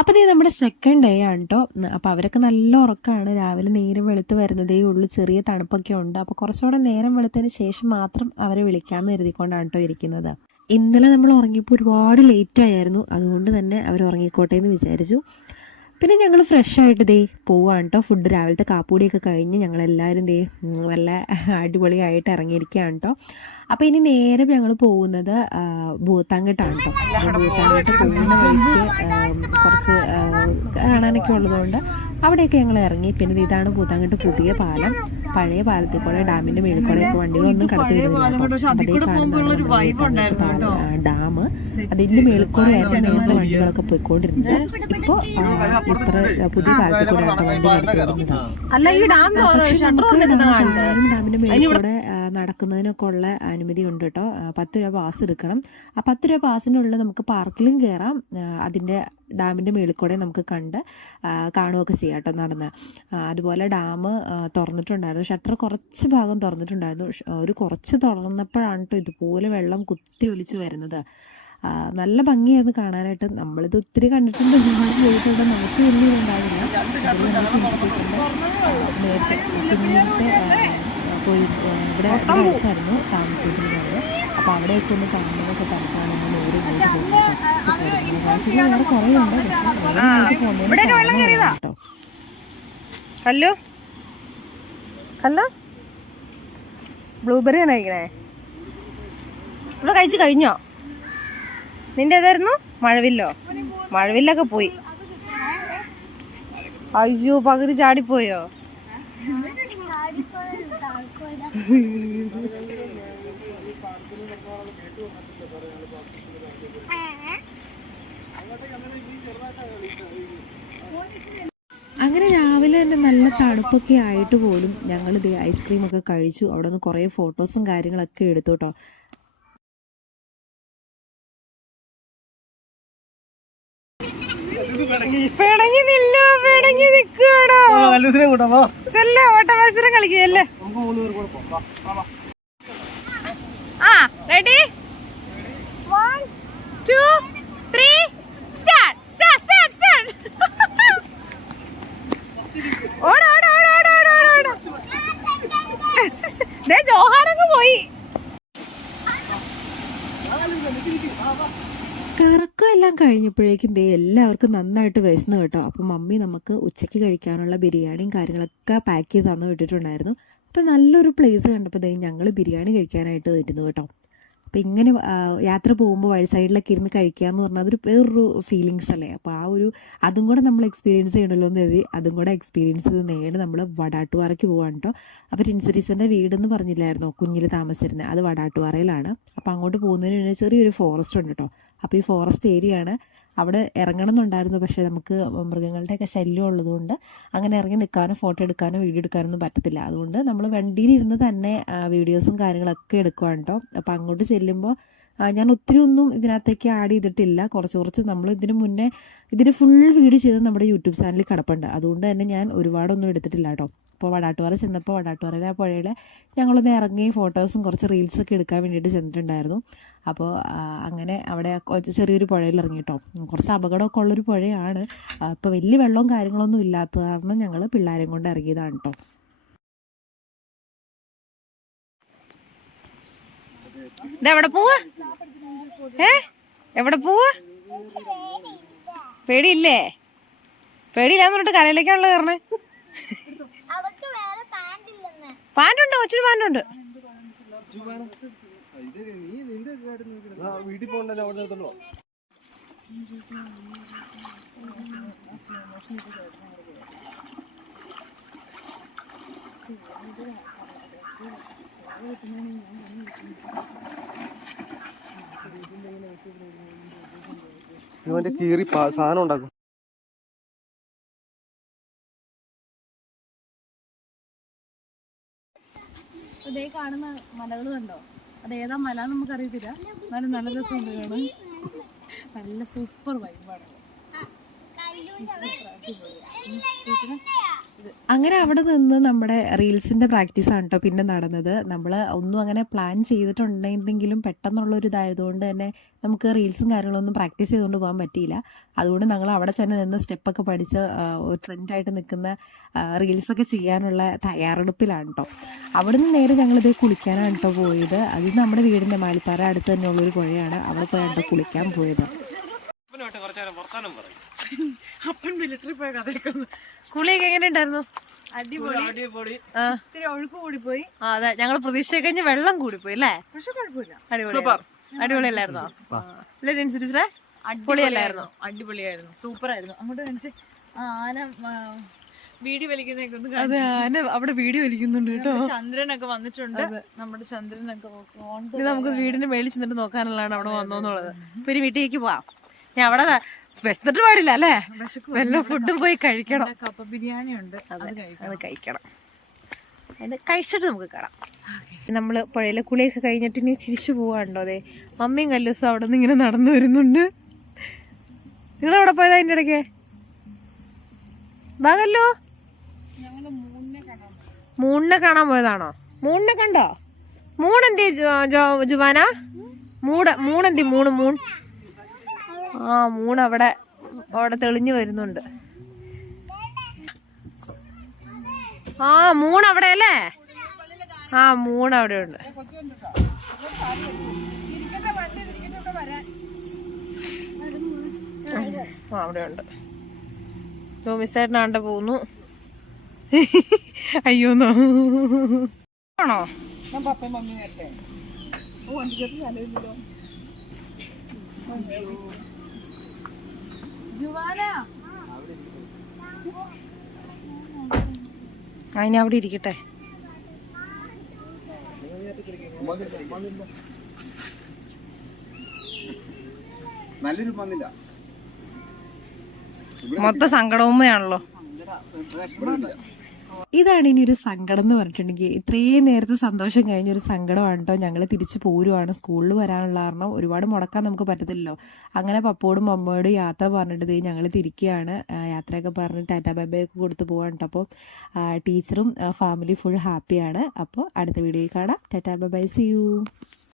അപ്പോൾ ഇത് നമ്മുടെ സെക്കൻഡ് ഡേ ആണ് കേട്ടോ അപ്പോൾ അവരൊക്കെ നല്ല ഉറക്കമാണ് രാവിലെ നേരം വെളുത്ത് വരുന്നതേ ഉള്ളൂ. ചെറിയ തണുപ്പൊക്കെ ഉണ്ട്. അപ്പോൾ കുറച്ചുകൂടെ നേരം വെളുത്തതിന് ശേഷം മാത്രം അവരെ വിളിക്കാമെന്ന് കരുതിക്കൊണ്ടാണ് കേട്ടോ ഇരിക്കുന്നത്. ഇന്നലെ നമ്മൾ ഉറങ്ങിയപ്പോൾ ഒരുപാട് ലേറ്റ് ആയിരുന്നു. അതുകൊണ്ട് തന്നെ അവർ ഉറങ്ങിക്കോട്ടെ എന്ന് വിചാരിച്ചു. പിന്നെ ഞങ്ങൾ ഫ്രഷ് ആയിട്ട് ദേ പോവാണ് കേട്ടോ ഫുഡ് രാവിലത്തെ കാപ്പൂടിയൊക്കെ കഴിഞ്ഞ് ഞങ്ങളെല്ലാവരും ദേ നല്ല അടിപൊളിയായിട്ട് ഇറങ്ങിയിരിക്കുകയാണ് കേട്ടോ അപ്പോൾ ഇനി നേരെ ഞങ്ങൾ പോകുന്നത് ഭൂത്താങ്കട്ടാണ് കേട്ടോ ഭൂത്താങ്കട്ട് പോകുന്ന വഴിക്ക് കുറച്ച് കാണാനൊക്കെ ഉള്ളതുകൊണ്ട് അവിടെയൊക്കെ ഞങ്ങൾ ഇറങ്ങി പിന്നെ ഇതാണ് ഭൂത്താങ്കട്ട് പുതിയ പാലം പഴയ പാലത്തിൽ കൂടെ ഡാമിന്റെ മേളിൽ കൂടെ ഇപ്പോൾ വണ്ടികളൊന്നും കടത്തി വിടുന്നില്ല ഡാം അതിന്റെ മേളിൽ കൂടെ ആയിരുന്നു നേരത്തെ വണ്ടികളൊക്കെ പോയിക്കൊണ്ടിരുന്നത് ഇപ്പോൾ ഇപ്പറ പുതിയ പാലത്തിൽ കൂടെ വണ്ടി കടത്തി വിടുന്നത് അല്ല ഈ ഡാം പക്ഷെ നമുക്ക് മേളിൽ കൂടെ നടക്കുന്നതിനൊക്കെ ഉള്ള അനുമതി ഉണ്ട് കേട്ടോ പത്ത് രൂപ പാസ് എടുക്കണം. ആ പത്ത് രൂപ പാസിനുള്ളിൽ നമുക്ക് പാർക്കിലും കയറാം അതിന്റെ ഡാമിന്റെ മേളിൽ കൂടെ നമുക്ക് കണ്ട് കാണുകയൊക്കെ ചെയ്യാം കേട്ടോ നടന്ന്. അതുപോലെ ഡാം തുറന്നിട്ടുണ്ടായിരുന്നു. ഷട്ടർ കുറച്ച് ഭാഗം തുറന്നിട്ടുണ്ടായിരുന്നു. ഒരു കുറച്ച് തുറന്നപ്പോഴാണ് കേട്ടോ ഇതുപോലെ വെള്ളം കുത്തി ഒലിച്ച് വരുന്നത്. നല്ല ഭംഗിയായിരുന്നു കാണാനായിട്ട്. നമ്മളിത് ഒത്തിരി കണ്ടിട്ടുണ്ട്. ഒരുപാട് പോയിട്ടുണ്ട് നമുക്ക് വലിയ ഇതുണ്ടാവില്ല. ആ, നേരത്തെ. കുഞ്ഞിലത്തെ ആ, ഇവിടെ അടുത്തായിരുന്നു താമസിച്ചിട്ടുണ്ടായിരുന്നു അപ്പോൾ അവിടെയൊക്കെ ഒന്ന് കാണുന്നതൊക്കെ ഓരോ ഇങ്ങോട്ട് പോകുന്നത് കാശിയിൽ വേറെ കുറേ ഉണ്ട്. കേട്ടോ. ഹലോ ഹലോ ബ്ലൂബെറി ആണ് കഴിക്കണേ? ഇവിടെ കഴിച്ച് കഴിഞ്ഞോ? നിന്റെ ഏതായിരുന്നു? മഴവില്ലോ. മഴവില്ലൊക്കെ പോയി. അയ്യോ പകുതി ചാടിപ്പോയോ? അങ്ങനെ രാവിലെ തന്നെ നല്ല തണുപ്പൊക്കെ ആയിട്ട് പോലും ഞങ്ങൾ ഇത് ഐസ്ക്രീം ഒക്കെ കഴിച്ചു. അവിടെ നിന്ന് കുറേ ഫോട്ടോസും കാര്യങ്ങളൊക്കെ എടുത്തു കേട്ടോ. പിണങ്ങി നില്ലോ പിണങ്ങി നിൽക്കണോ ചെല്ലേ ഓട്ട മത്സരം കളിക്കല്ലേ ആ റെഡി വൺ ടു ത്രീ കഴിഞ്ഞപ്പോഴേക്കും ദേ എല്ലാവർക്കും നന്നായിട്ട് വിശന്നു കേട്ടോ. അപ്പം മമ്മി നമുക്ക് ഉച്ചയ്ക്ക് കഴിക്കാനുള്ള ബിരിയാണിയും കാര്യങ്ങളൊക്കെ പാക്ക് ചെയ്ത് തന്നു വിട്ടിട്ടുണ്ടായിരുന്നു. അപ്പം നല്ലൊരു പ്ലേസ് കണ്ടപ്പോൾ ദേ ഞങ്ങൾ ബിരിയാണി കഴിക്കാനായിട്ട് ഇരുന്നു കേട്ടോ. അപ്പം ഇങ്ങനെ യാത്ര പോകുമ്പോൾ വഴി സൈഡിലൊക്കെ ഇരുന്ന് കഴിക്കുക എന്ന് പറഞ്ഞാൽ അതൊരു വേറൊരു ഫീലിങ്സ് അല്ലേ? അപ്പോൾ ആ ഒരു അതും കൂടെ നമ്മൾ എക്സ്പീരിയൻസ് ചെയ്യണമല്ലോ എന്ന് കരുതി അതും കൂടെ എക്സ്പീരിയൻസ് ചെയ്ത് നേരെ നമ്മൾ വടാട്ടുപാറയ്ക്ക് പോകാൻ കേട്ടോ. അപ്പോൾ ടിൻസരീസിന്റെ വീടെന്ന് പറഞ്ഞില്ലായിരുന്നോ? കുഞ്ഞിൽ താമസിച്ചിരുന്നത് അത് വടാട്ടുപാറയിലാണ്. അപ്പോൾ അങ്ങോട്ട് പോകുന്നതിന് ചെറിയൊരു ഫോറസ്റ്റ് ഉണ്ട് കേട്ടോ. അപ്പോൾ ഈ ഫോറസ്റ്റ് ഏരിയ ആണ്. അവിടെ ഇറങ്ങണം എന്നുണ്ടായിരുന്നു പക്ഷേ നമുക്ക് മൃഗങ്ങളുടെയൊക്കെ ശല്യം ഉള്ളതുകൊണ്ട് അങ്ങനെ ഇറങ്ങി നിൽക്കാനോ ഫോട്ടോ എടുക്കാനോ വീഡിയോ എടുക്കാനൊന്നും പറ്റത്തില്ല. അതുകൊണ്ട് നമ്മൾ വണ്ടിയിലിരുന്ന് തന്നെ വീഡിയോസും കാര്യങ്ങളൊക്കെ എടുക്കുകയാണ് കേട്ടോ. അപ്പോൾ അങ്ങോട്ട് ചെല്ലുമ്പോൾ ഞാൻ ഒത്തിരി ഒന്നും ഇതിനകത്തേക്ക് ആഡ് ചെയ്തിട്ടില്ല. കുറച്ച് കുറച്ച് നമ്മൾ ഇതിന് മുന്നേ ഇതിന് ഫുൾ വീഡിയോ ചെയ്ത് നമ്മുടെ യൂട്യൂബ് ചാനലിൽ കിടപ്പുണ്ട്. അതുകൊണ്ട് തന്നെ ഞാൻ ഒരുപാടൊന്നും എടുത്തിട്ടില്ല കേട്ടോ. അപ്പോൾ വടാട്ടുപാറ ചെന്നപ്പോൾ വടാട്ടുപാറയിലെ ആ പുഴയിൽ ഞങ്ങളൊന്ന് ഇറങ്ങി ഫോട്ടോസും കുറച്ച് റീൽസൊക്കെ എടുക്കാൻ വേണ്ടിയിട്ട് ചെന്നിട്ടുണ്ടായിരുന്നു. അപ്പോൾ അങ്ങനെ അവിടെ ചെറിയൊരു പുഴയിൽ ഇറങ്ങി കേട്ടോ കുറച്ച് അപകടമൊക്കെ ഉള്ളൊരു പുഴയാണ്. അപ്പോൾ വലിയ വെള്ളവും കാര്യങ്ങളൊന്നും ഇല്ലാത്ത കാരണം ഞങ്ങൾ പിള്ളേരെയും കൊണ്ട് ഇറങ്ങിയതാണ് കേട്ടോ എവിടെ പോവാ? ഏ? എവിടെ പോവാ? പേടിയില്ലേ? പേടിയില്ലാന്ന് പറഞ്ഞിട്ട് കരയിലേക്കാണല്ലോ കയറണേ. പാന്റുണ്ടോ? ഒച്ചിരി പാന്റുണ്ട്. വീട്ടിൽ പോകണ്ടല്ലോ ഇവന്റെ കീറി സാധനം ഉണ്ടാക്കും. അതേ കാണുന്ന മലകൾ കണ്ടോ? അത് ഏതാ മല എന്ന് നമുക്കറിയത്തില്ല. എന്നാലും നല്ല രസമുണ്ട് കാണാൻ. നല്ല സൂപ്പർ വൈബാണ് അങ്ങനെ അവിടെ നിന്ന് നമ്മുടെ റീൽസിന്റെ പ്രാക്ടീസാണ് ആണ് കേട്ടോ പിന്നെ നടന്നത്. നമ്മൾ ഒന്നും അങ്ങനെ പ്ലാൻ ചെയ്തിട്ടുണ്ടെങ്കിലും പെട്ടെന്നുള്ളൊരു ഇതായതുകൊണ്ട് തന്നെ നമുക്ക് റീൽസും കാര്യങ്ങളൊന്നും പ്രാക്ടീസ് ചെയ്തുകൊണ്ട് പോകാൻ പറ്റിയില്ല. അതുകൊണ്ട് ഞങ്ങൾ അവിടെ തന്നെ നിന്ന് സ്റ്റെപ്പൊക്കെ പഠിച്ച് ട്രെൻഡായിട്ട് നിൽക്കുന്ന റീൽസൊക്കെ ചെയ്യാനുള്ള തയ്യാറെടുപ്പിലാണ് കേട്ടോ അവിടെ നിന്ന് നേരെ ഞങ്ങളിത് കുളിക്കാനാണ് കേട്ടോ പോയത്. അത് നമ്മുടെ വീടിന്റെ മാലിപ്പാറ അടുത്ത് തന്നെയുള്ളൊരു പുഴയാണ്. അവിടെ പോയാണ് കേട്ടോ കുളിക്കാൻ പോയത്. അപ്പൻ മിലിറ്ററി പോയ കഥയൊക്കെ കുളിയൊക്കെ എങ്ങനെ ഉണ്ടായിരുന്നു അടിപൊളി. അടിപൊളി ഇത്തിരി ഒഴുക്ക് കൂടിപ്പോയി. ആ, അതെ. ഞങ്ങൾ പ്രതീക്ഷ കഴിഞ്ഞ് വെള്ളം കൂടിപ്പോയി അല്ലേ? പക്ഷെ കുഴപ്പമില്ല. അടിപൊളി അടിപൊളിയല്ലായിരുന്നോ? അല്ലേ ടെൻസി ടീച്ചറെ അടിപൊളിയല്ലായിരുന്നോ അടിപൊളിയായിരുന്നു. സൂപ്പർ ആയിരുന്നു അങ്ങോട്ട് കാണിച്ച്. ആന വീഡിയോ വലിക്കുന്നൊക്കെ ഒന്ന് അതെ ആന അവിടെ വീഡിയോ വലിക്കുന്നുണ്ട് കേട്ടോ. ചന്ദ്രനൊക്കെ വന്നിട്ടുണ്ട്. നമ്മുടെ ചന്ദ്രനൊക്കെ നമുക്ക് വീടിന്റെ മേളിൽ ചെന്നിട്ട് നോക്കാനുള്ളതാണ് അവിടെ വന്നോന്നുള്ളത് ഇപ്പൊ വീട്ടിലേക്ക് പോവാം. ഞാൻ അവിടെ വിശന്നിട്ട് പാടില്ല അല്ലേ? വല്ല ഫുഡും പോയി കഴിക്കണം. കപ്പ ബിരിയാണി ഉണ്ട്. അത് കഴിക്കണം. അത് കഴിച്ചിട്ട് നമുക്ക് കാണാം. നമ്മൾ പുഴയിലെ കുളിയൊക്കെ കഴിഞ്ഞിട്ട് ഇനി തിരിച്ചു പോവാണ്ടോ അതെ മമ്മിയും കല്ലൂസും അവിടെ നിന്ന് ഇങ്ങനെ നടന്നു വരുന്നുണ്ട്. നിങ്ങൾ എവിടെ പോയതാ അതിന്റെ ഇടയ്ക്ക്? ബാഗല്ലോ മൂണിനെ കാണാൻ പോയതാണോ? മൂണിനെ കണ്ടോ? മൂണെന്തി ജുവാന? മൂട മൂണെന്തി മൂണ് മൂൺ. ആ മൂണ് അവിടെ തെളിഞ്ഞു വരുന്നുണ്ട്. ആ മൂണവിടെ അല്ലേ ആ മൂണവിടെ ഉണ്ട് ആ അവിടെ ഉണ്ട് ജോമിസേട്ടനാണ്ട് പോന്നു. അയ്യോന്നോ ആണോ? അതിന് അവിടെ ഇരിക്കട്ടെ. നല്ലൊരു വന്നില്ല മൊത്തം സങ്കടവുമ്മയാണല്ലോ. ഇതാണ് ഇനി ഒരു സങ്കടം എന്ന് പറഞ്ഞിട്ടുണ്ടെങ്കിൽ ഇത്രയും നേരത്തെ സന്തോഷം കഴിഞ്ഞ ഒരു സങ്കടമാണ് കേട്ടോ ഞങ്ങൾ തിരിച്ചു പോരുവാണ്. സ്കൂളിൽ വരാനുള്ള കാരണം ഒരുപാട് മുടക്കാൻ നമുക്ക് പറ്റത്തില്ലല്ലോ. അങ്ങനെ പപ്പോടും മമ്മയോടും യാത്ര പറഞ്ഞിട്ട് ഞങ്ങൾ തിരിക്കുകയാണ്. യാത്രയൊക്കെ പറഞ്ഞ് ടാറ്റാ ബൈ കൊടുത്തു കൊടുത്ത് പോവാണ് കേട്ടോ അപ്പോൾ ടീച്ചറും ഫാമിലി ഫുൾ ഹാപ്പിയാണ്. അപ്പോൾ അടുത്ത വീഡിയോയിൽ കാണാം. Ta-ta bye bye. See you